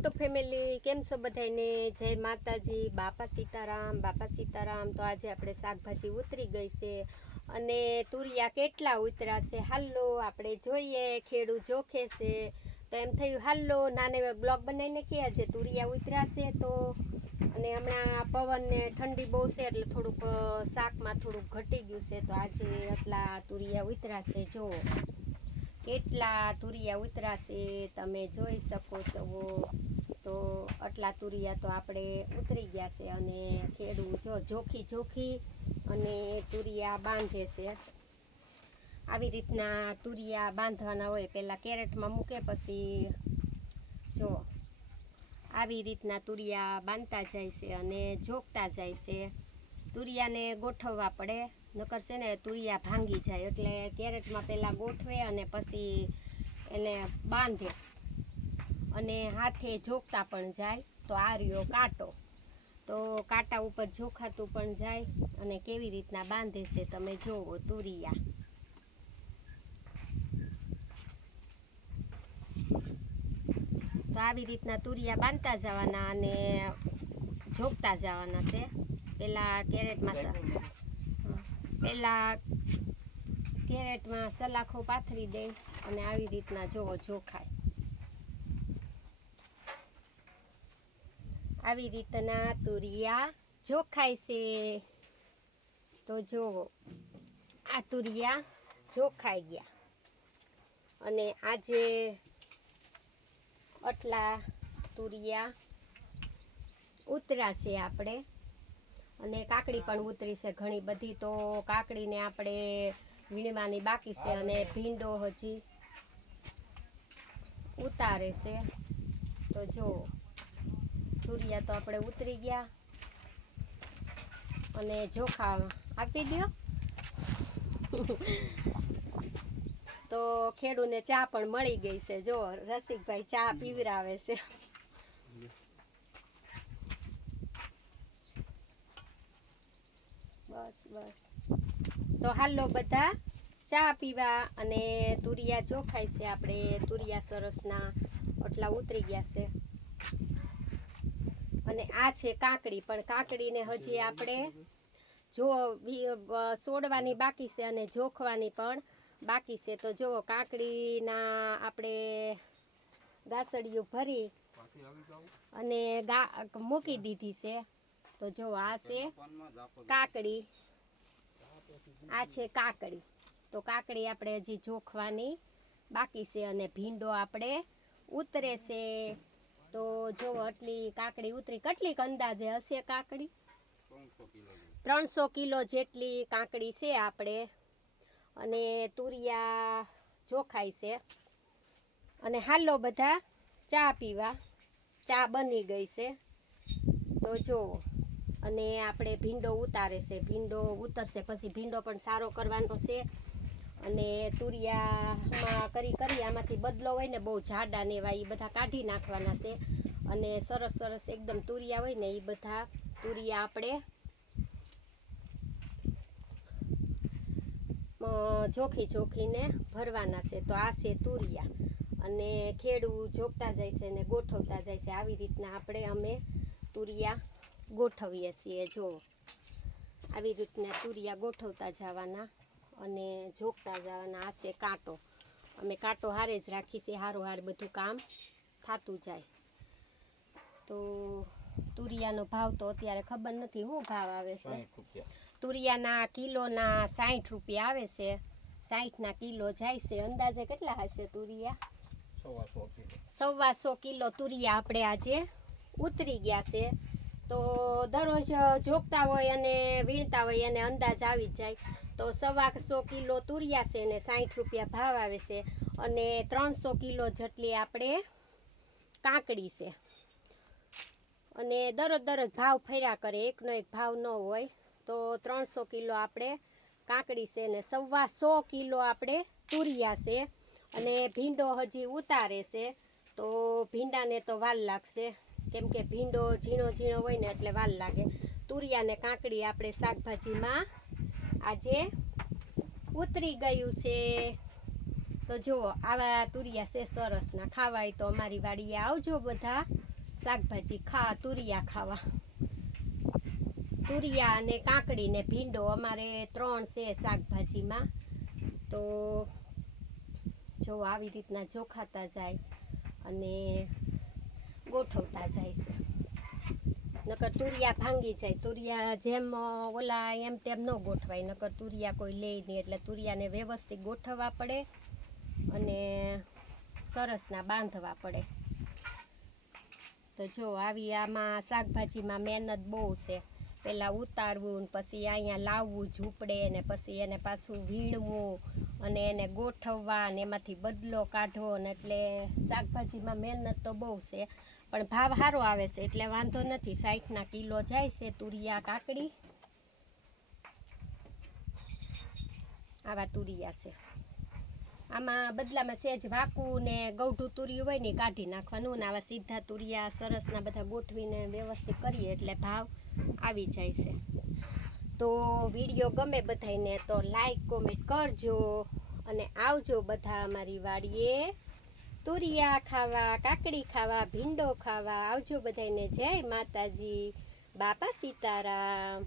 YouTube family કેમ છો બધાને? જય માતાજી, બાપા સીતારામ. તો આજે આપણે શાકભાજી ઉતરી ગઈ છે અને તુરિયા કેટલા ઉતર્યા છે હાલો આપણે જોઈએ. ખેડૂ જોખે છે તો એમ થયું હાલો નાને બ્લોગ બનાવીને કે આજે તુરિયા ઉતર્યા છે. તો અને હમણાં પવન ને ઠંડી બહુ છે એટલે થોડુંક શાકમાં થોડુંક ઘટી ગયું છે. તો આજે એટલા તુરિયા ઉતર્યા છે, જુઓ કેટલા તુરિયા ઉતરાશે તમે જોઈ શકો છો. તો આટલા તુરિયા તો આપણે ઉતરી ગયા છે અને ખેડૂત જો જોખી અને તુરિયા બાંધે છે. આવી રીતના તુરિયા બાંધવાના હોય. પહેલાં કેરેટમાં મૂકે, પછી જો આવી રીતના તુરિયા બાંધતા જાય છે અને જોખતા જાય છે. તુરિયાને ગોઠવવા પડે, નકર છે ને તુરિયા ભાંગી જાય. એટલે કેરેટમાં પહેલાં ગોઠવે અને પછી એને બાંધે અને હાથે જોખતા પણ જાય. તો આ રહ્યો કાંટો, તો કાંટા ઉપર જોખાતું પણ જાય અને કેવી રીતના બાંધે છે તમે જોવો તુરિયા. તો આવી રીતના તુરિયા બાંધતા જવાના અને જોખતા જવાના છે. પહેલાં કેરેટમાં સલાખો પાથરી દે અને આવી રીતના જોવો જોખાય. આવી રીતના તુરિયા જોખાય છે. તો જોવો આ તુરિયા જોખાઈ ગયા અને આજે આટલા તુરિયા ઉતરાશે આપણે. અને કાકડી પણ ઉતરી છે ઘણી બધી. તો કાકડીને આપણે વીણવાની બાકી છે અને ભીંડો હજી ઉતારે છે. તો જો તુરિયા તો આપણે ઉતરી ગયા અને જોખા આપી દો. તો ખેડૂને ચા પણ મળી ગઈ છે. જો રસિકભાઈ ચા પીવરાવે છે. બસ તો હાલો બધા ચા પીવા. અને તુરિયા જોખાય છે. આપણે તુરિયા સરસના આટલા ઉતરી ગયા છે. અને આ છે કાકડી, પણ કાકડીને હજી આપણે જો સોડવાની બાકી છે અને જોખવાની પણ બાકી છે. તો જુઓ કાકડીના આપણે ગાસડિયું ભરી અને મૂકી દીધી છે. તો જો આ છે કાકડી, આ છે કાકડી. તો કાકડી આપણે હજી જોખવાની બાકી છે અને ભીંડો આપણે ઉતરે છે. તો જો આટલી કાકડી ઉતરી. કેટલીક અંદાજે હશે કાકડી? 300 કિલો જેટલી કાકડી છે આપણે. અને તુરિયા જોખાય છે. અને હાલો બધા ચા પીવા. ચા બની ગઈ છે. તો જો અને આપણે ભીંડો ઉતારે છે. ભીંડો ઉતરશે પછી ભીંડો પણ સારો કરવાનો છે. અને તુરિયામાં કરી આમાંથી બદલો હોય ને બહુ જાડા ને એવા, એ બધા કાઢી નાખવાના છે. અને સરસ એકદમ તુરિયા હોય ને એ બધા તુરિયા આપણે જોખીને ભરવાના છે. તો આ છે તુરિયા અને ખેડૂ જોખતા જાય છે ને ગોઠવતા જાય છે. આવી રીતના અમે તુરિયા ગોઠવીએ છીએ. જો આવી રીતના તુરિયા ગોઠવતા જવાના અને જોખતા જવાના. આ છે કાંટો, અમે કાંટો હારે જ રાખી છે, હાર બધું કામ થતું જાય. તો તુરિયાનો ભાવ તો અત્યારે ખબર નથી શું ભાવ આવે છે. તુરિયાના કિલોના 60 રૂપિયા આવે છે. 60ના કિલો જાય છે. અંદાજે કેટલા હશે તુરિયા? 125 કિલો તુરિયા આપણે આજે ઉતરી ગયા છે. તો દરરોજ જોખતા હોય અને વીણતા હોય અને અંદાજ આવી જાય. તો 125 કિલો તુરિયા છે ને 60 રૂપિયા ભાવ આવે છે. અને 300 કિલો જેટલી આપણે કાકડી છે. અને દરરોજ ભાવ ફર્યા કરે, એકનો એક ભાવ ન હોય. તો 300 કિલો આપણે કાકડી છે ને 125 કિલો આપણે તુરિયા છે. અને ભીંડો હજી ઉતારે છે. તો ભીંડાને તો વાર લાગશે, કેમ કે ભીંડો ઝીણો હોય ને એટલે વાર લાગે. તુરિયા ને કાકડી આપણે શાકભાજીમાં આજે ઉતરી ગયું છે. તો જુઓ આવા તુરિયા છે સરસના. ખાવાય તો અમારી વાડીએ આવજો બધા. શાકભાજી તુરિયા ખાવા. તુરિયા અને કાકડી ને ભીંડો અમારે 3 છે શાકભાજીમાં. તો જો આવી રીતના જોખાતા જાય અને ગોઠવતા જાય છે. નકર તુરિયા ભાંગી જાય. તુરિયા જેમ ઓલા એમ તેમ ન ગોઠવાય, નકર તુરિયા કોઈ લે નહીં. એટલે તુરિયાને વ્યવસ્થિત ગોઠવવા પડે અને સરસના બાંધવા પડે. તો જો આવી આમાં શાકભાજીમાં મહેનત બહુ છે. પહેલાં ઉતારવું, પછી અહીંયા લાવવું ઝૂંપડે, ને પછી એને પાછું વીણવું અને એને ગોઠવવા, અને એમાંથી બદલો કાઢવો. ને એટલે શાકભાજીમાં મહેનત તો બહુ છે, પણ ભાવ સારો આવે છે એટલે વાંધો નથી. 60ના કિલો જાય છે તુરિયા કાકડી. આવા તુરિયા છે. આમાં બદલામાં સેજ વાકું ને ગૌઢું તુરિયું હોય ને કાઢી નાખવાનું, ને આવા સીધા તુરિયા સરસના બધા ગોઠવીને વ્યવસ્થિત કરીએ એટલે ભાવ આવી જાય છે. તો વિડીયો ગમે બધાને તો લાઈક કોમેન્ટ કરજો અને આવજો બધા અમારી વાડીએ તુરિયા ખાવા, કાકડી ખાવા, ભીંડો ખાવા આવજો બધાને. જય માતાજી, બાપા સીતારામ.